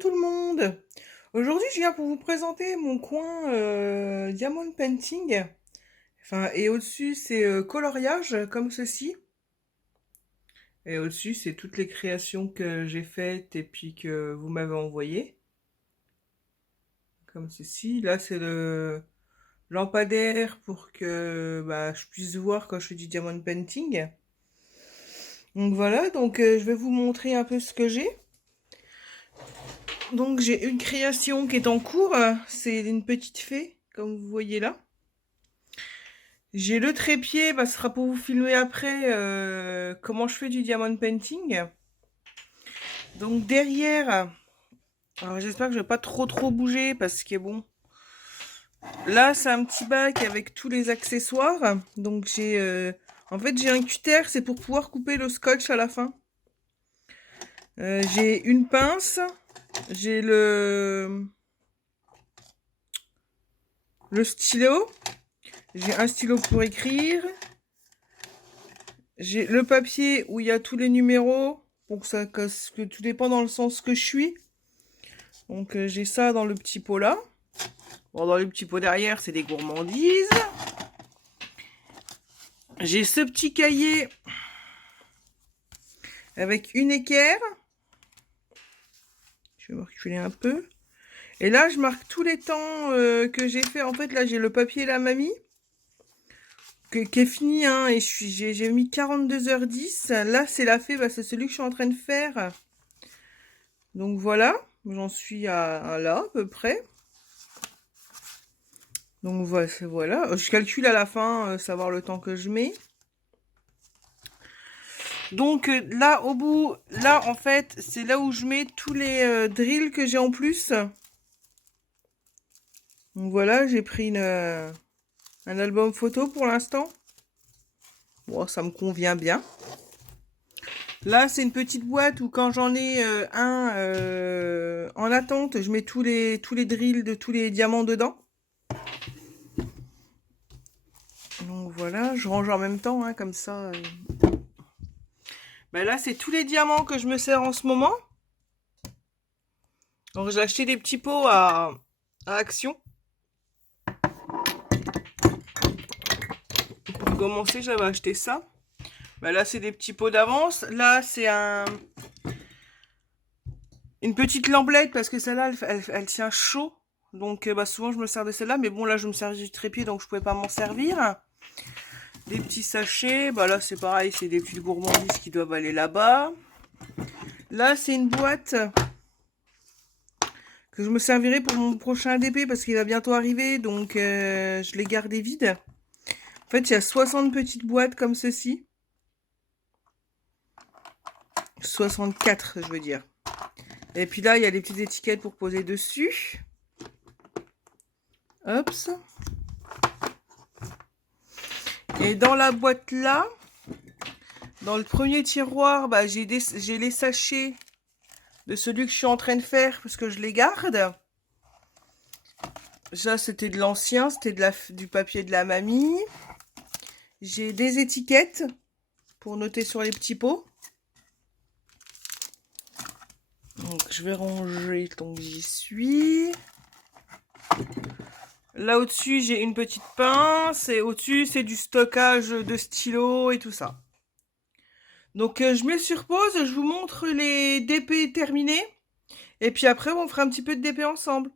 tout le monde! Aujourd'hui, je viens pour vous présenter mon coin Diamond Painting. Enfin, et au-dessus, c'est coloriage, comme ceci. Et au-dessus, c'est toutes les créations que j'ai faites et puis que vous m'avez envoyées. Comme ceci. Là, c'est le lampadaire pour que je puisse voir quand je fais du Diamond Painting. Donc voilà, je vais vous montrer un peu ce que j'ai. Donc j'ai une création qui est en cours, c'est une petite fée, comme vous voyez là. J'ai le trépied, ce sera pour vous filmer après comment je fais du diamond painting. Donc derrière, alors j'espère que je vais pas trop bouger parce que bon, là c'est un petit bac avec tous les accessoires. Donc en fait j'ai un cutter, c'est pour pouvoir couper le scotch à la fin. J'ai une pince, j'ai le stylo. J'ai un stylo pour écrire. J'ai le papier où il y a tous les numéros. Pour que tout dépend dans le sens que je suis. Donc j'ai ça dans le petit pot là. Bon, dans le petit pot derrière, c'est des gourmandises. J'ai ce petit cahier avec une équerre. Je vais me reculer un peu. Et là, je marque tous les temps que j'ai fait. En fait, là, j'ai le papier la mamie. Qui est fini, hein, et j'ai mis 42h10. Là, c'est la fée, c'est celui que je suis en train de faire. Donc voilà, j'en suis à là, à peu près. Donc voilà. Je calcule à la fin, savoir le temps que je mets. Donc là, au bout, là, en fait, c'est là où je mets tous les drills que j'ai en plus. Donc voilà, j'ai pris un album photo pour l'instant. Bon, ça me convient bien. Là, c'est une petite boîte où quand j'en ai un en attente, je mets tous les drills de tous les diamants dedans. Donc voilà, je range en même temps, hein, comme ça. Là, c'est tous les diamants que je me sers en ce moment. Donc j'ai acheté des petits pots à Action. Pour commencer, j'avais acheté ça. Là, c'est des petits pots d'avance. Là, c'est une petite lamblette parce que celle-là, elle tient chaud. Donc souvent, je me sers de celle-là. Mais bon, là, je me sers du trépied, donc je pouvais pas m'en servir. Des petits sachets. Là, c'est pareil, c'est des petites gourmandises qui doivent aller là-bas. Là, c'est une boîte que je me servirai pour mon prochain ADP parce qu'il va bientôt arriver. Donc, je l'ai gardé vide. En fait, il y a 60 petites boîtes comme ceci. 64, je veux dire. Et puis là, il y a des petites étiquettes pour poser dessus. Hop. Et dans la boîte là, dans le premier tiroir, j'ai les sachets de celui que je suis en train de faire parce que je les garde. Ça, c'était de l'ancien, c'était du papier de la mamie. J'ai des étiquettes pour noter sur les petits pots. Donc, je vais ranger tant que j'y suis. Là, au-dessus, j'ai une petite pince. Et au-dessus, c'est du stockage de stylos et tout ça. Donc, je mets sur pause. Je vous montre les DP terminés. Et puis après, on fera un petit peu de DP ensemble.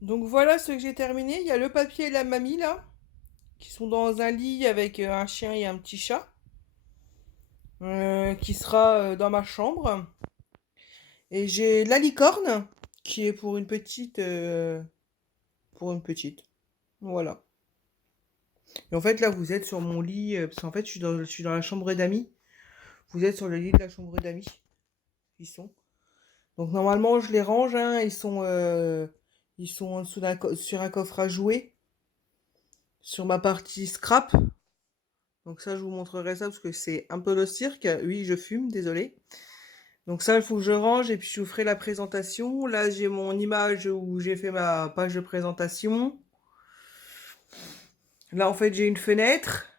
Donc, voilà ce que j'ai terminé. Il y a le papier et la mamie, là. Qui sont dans un lit avec un chien et un petit chat. Qui sera dans ma chambre. Et j'ai la licorne. Qui est pour une petite... Voilà. Et en fait, là, vous êtes sur mon lit, parce qu'en fait, je suis dans la chambre d'amis. Vous êtes sur le lit de la chambre d'amis. Ils sont. Donc, normalement, je les range, hein. Ils sont en dessous sur un coffre à jouets. Sur ma partie scrap. Donc ça, je vous montrerai ça parce que c'est un peu le cirque. Oui, je fume, désolé. Donc ça, il faut que je range et puis je vous ferai la présentation. Là, j'ai mon image où j'ai fait ma page de présentation. Là, en fait, j'ai une fenêtre.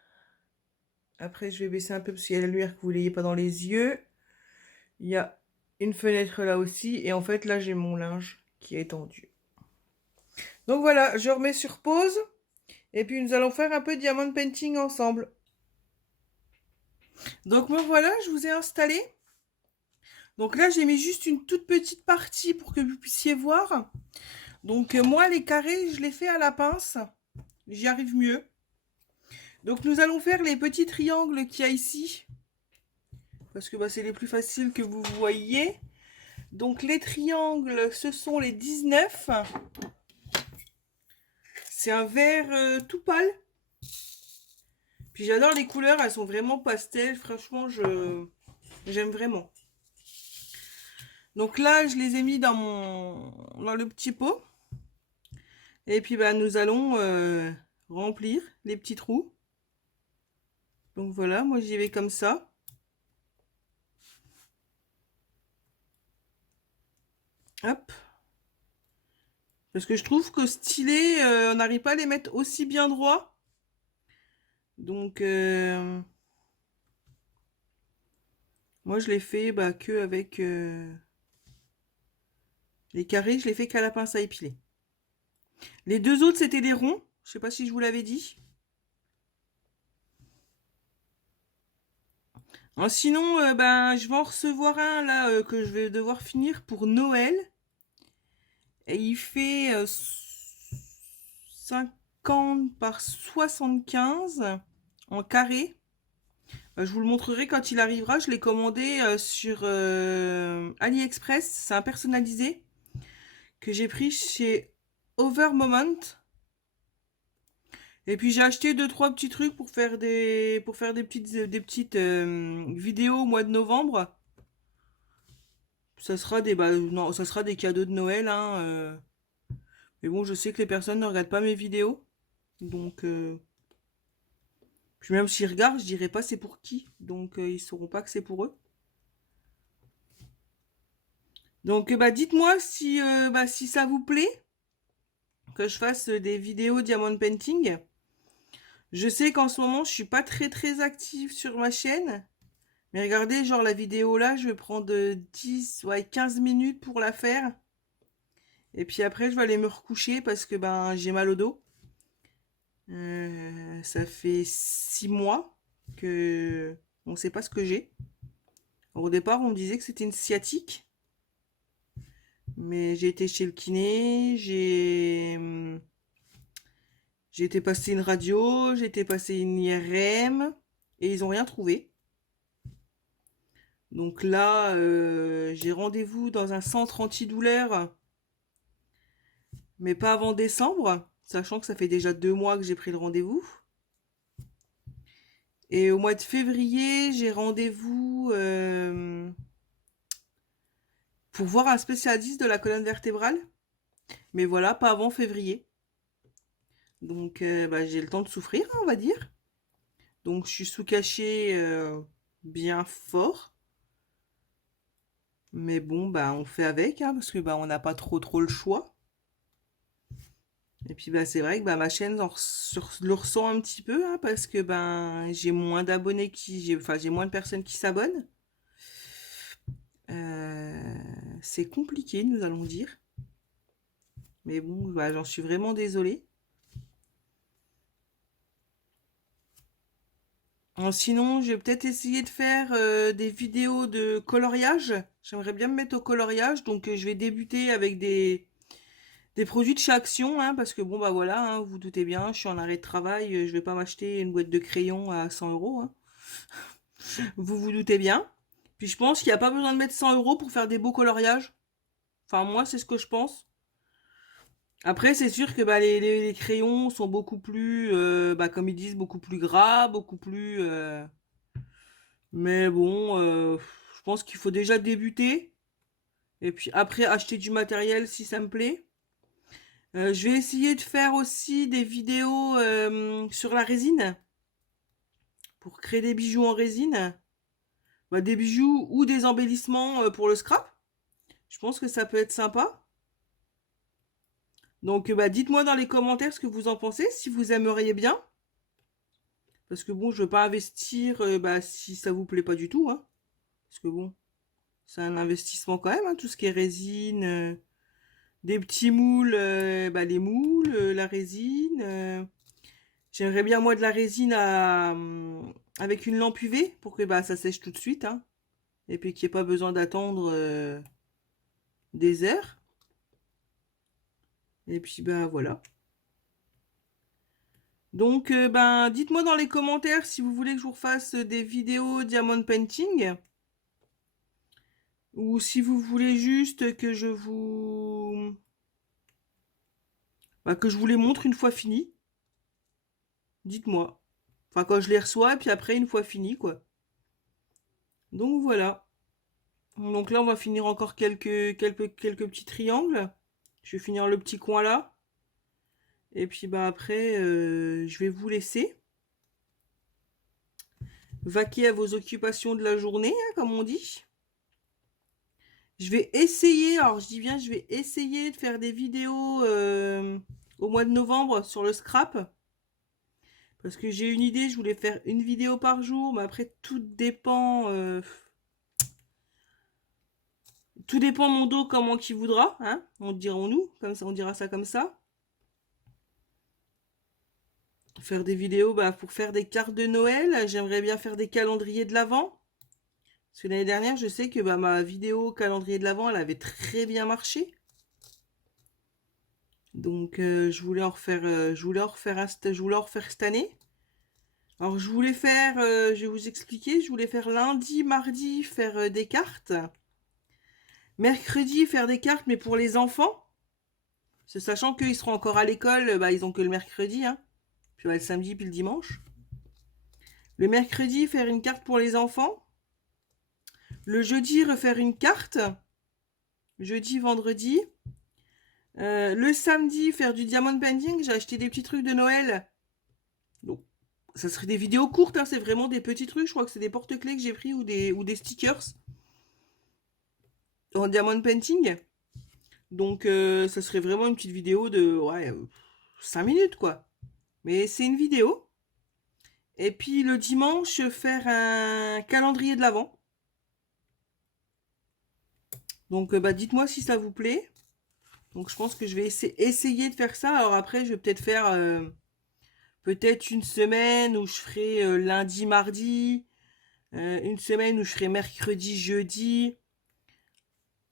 Après, je vais baisser un peu parce qu'il y a la lumière que vous ne l'ayez pas dans les yeux. Il y a une fenêtre là aussi. Et en fait, là, j'ai mon linge qui est tendu. Donc voilà, je remets sur pause. Et puis, nous allons faire un peu de diamond painting ensemble. Donc, me voilà, je vous ai installé. Donc là, j'ai mis juste une toute petite partie pour que vous puissiez voir. Donc, moi, les carrés, je les fais à la pince. J'y arrive mieux. Donc, nous allons faire les petits triangles qu'il y a ici. Parce que c'est les plus faciles que vous voyez. Donc, les triangles, ce sont les 19. C'est un vert tout pâle. Puis j'adore les couleurs, elles sont vraiment pastel. Franchement, j'aime vraiment. Donc là, je les ai mis dans le petit pot. Et puis nous allons remplir les petits trous. Donc voilà, moi j'y vais comme ça. Hop. Parce que je trouve que stylé, on n'arrive pas à les mettre aussi bien droit. Donc moi je les fais que avec les carrés, je les fais qu'à la pince à épiler. Les deux autres c'était des ronds, je sais pas si je vous l'avais dit. Sinon, je vais en recevoir un là que je vais devoir finir pour Noël. Et il fait 50 par 75 en carré. Je vous le montrerai quand il arrivera. Je l'ai commandé sur AliExpress. C'est un personnalisé que j'ai pris chez Over Moment. Et puis j'ai acheté 2-3 petits trucs pour faire des petites vidéos au mois de novembre. Ça sera non, ça sera des cadeaux de Noël, hein. Mais bon, je sais que les personnes ne regardent pas mes vidéos. Donc, puis même s'ils regardent, je dirais pas c'est pour qui. Donc, ils sauront pas que c'est pour eux. Donc, dites-moi si ça vous plaît que je fasse des vidéos diamond painting. Je sais qu'en ce moment, je suis pas très très active sur ma chaîne. Mais regardez, genre la vidéo là, je vais prendre 10, 15 minutes pour la faire. Et puis après, je vais aller me recoucher parce que j'ai mal au dos. Ça fait 6 mois que on ne sait pas ce que j'ai. Au départ, on me disait que c'était une sciatique. Mais j'ai été chez le kiné, j'ai été passer une radio, j'ai été passer une IRM et ils n'ont rien trouvé. Donc là, j'ai rendez-vous dans un centre antidouleur, mais pas avant décembre, sachant que ça fait déjà 2 mois que j'ai pris le rendez-vous. Et au mois de février, j'ai rendez-vous pour voir un spécialiste de la colonne vertébrale. Mais voilà, pas avant février. Donc j'ai le temps de souffrir, on va dire. Donc je suis sous cachet bien fort. Mais bon, on fait avec, hein, parce que on n'a pas trop le choix. Et puis c'est vrai que ma chaîne le ressent un petit peu, hein, parce que j'ai moins d'abonnés j'ai moins de personnes qui s'abonnent. C'est compliqué, nous allons dire. Mais bon, j'en suis vraiment désolée. Sinon, je vais peut-être essayer de faire des vidéos de coloriage. J'aimerais bien me mettre au coloriage, donc je vais débuter avec des produits de chez Action, hein, parce que voilà, hein, vous doutez bien, je suis en arrêt de travail, je vais pas m'acheter une boîte de crayons à 100 euros. Hein. Vous vous doutez bien. Puis je pense qu'il n'y a pas besoin de mettre 100 euros pour faire des beaux coloriages. Enfin, moi, c'est ce que je pense. Après, c'est sûr que les crayons sont beaucoup plus, comme ils disent, beaucoup plus gras, beaucoup plus... Mais bon, je pense qu'il faut déjà débuter. Et puis après, acheter du matériel si ça me plaît. Je vais essayer de faire aussi des vidéos sur la résine. Pour créer des bijoux en résine. Des bijoux ou des embellissements pour le scrap. Je pense que ça peut être sympa. Donc dites-moi dans les commentaires ce que vous en pensez, si vous aimeriez bien. Parce que bon, je veux pas investir si ça vous plaît pas du tout. Hein. Parce que bon, c'est un investissement quand même, hein, tout ce qui est résine, des petits moules, bah, les moules, la résine. J'aimerais bien moi de la résine avec une lampe UV pour que bah, ça sèche tout de suite, hein, et puis qu'il n'y ait pas besoin d'attendre des heures. Et puis bah voilà. Donc ben dites-moi dans les commentaires si vous voulez que je vous refasse des vidéos diamond painting ou si vous voulez juste que je vous que je vous les montre une fois fini. Dites-moi. Enfin quand je les reçois et puis après une fois fini quoi. Donc voilà. Donc là on va finir encore quelques petits triangles. Je vais finir le petit coin là. Et puis bah après je vais vous laisser vaquer à vos occupations de la journée, hein, comme on dit. Je vais essayer, alors je dis bien, je vais essayer de faire des vidéos au mois de novembre sur le scrap. Parce que j'ai une idée, je voulais faire une vidéo par jour, mais après tout dépend. Tout dépend mon dos comment qu'il voudra, hein, on dirons-nous, comme ça, on dira ça comme ça. Faire des vidéos bah, pour faire des cartes de Noël, j'aimerais bien faire des calendriers de l'Avent. Parce que l'année dernière, je sais que bah, ma vidéo calendrier de l'Avent, elle avait très bien marché. Donc je voulais en refaire, je voulais en refaire cette année. Alors je voulais faire, je vais vous expliquer, je voulais faire lundi, mardi, faire des cartes. Mercredi, faire des cartes, mais pour les enfants. Sachant qu'ils seront encore à l'école, bah, ils ont que le mercredi, hein. Puis bah, le samedi, puis le dimanche. Le mercredi, faire une carte pour les enfants. Le jeudi, refaire une carte. Jeudi, vendredi. Le samedi, faire du diamond painting. J'ai acheté des petits trucs de Noël. Donc, ça serait des vidéos courtes, hein, c'est vraiment des petits trucs. Je crois que c'est des porte-clés que j'ai pris ou des stickers en diamond painting. Donc, ça serait vraiment une petite vidéo de 5 minutes, quoi. Mais c'est une vidéo. Et puis le dimanche, faire un calendrier de l'Avent. Donc, bah, dites-moi si ça vous plaît. Donc, je pense que je vais essayer de faire ça. Alors après, je vais peut-être faire peut-être une semaine où je ferai lundi, mardi. Une semaine où je ferai mercredi, jeudi.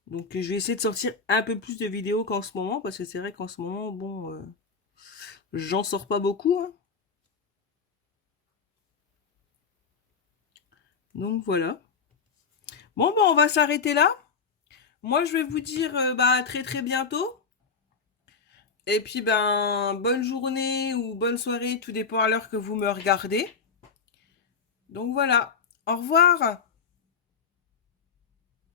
Donc je vais essayer de sortir un peu plus de vidéos qu'en ce moment. Parce que c'est vrai qu'en ce moment, bon, j'en sors pas beaucoup, hein. Donc voilà. Bon, bah on va s'arrêter là. Moi, je vais vous dire bah, à très très bientôt. Et puis, ben, bonne journée ou bonne soirée, tout dépend à l'heure que vous me regardez. Donc voilà. Au revoir.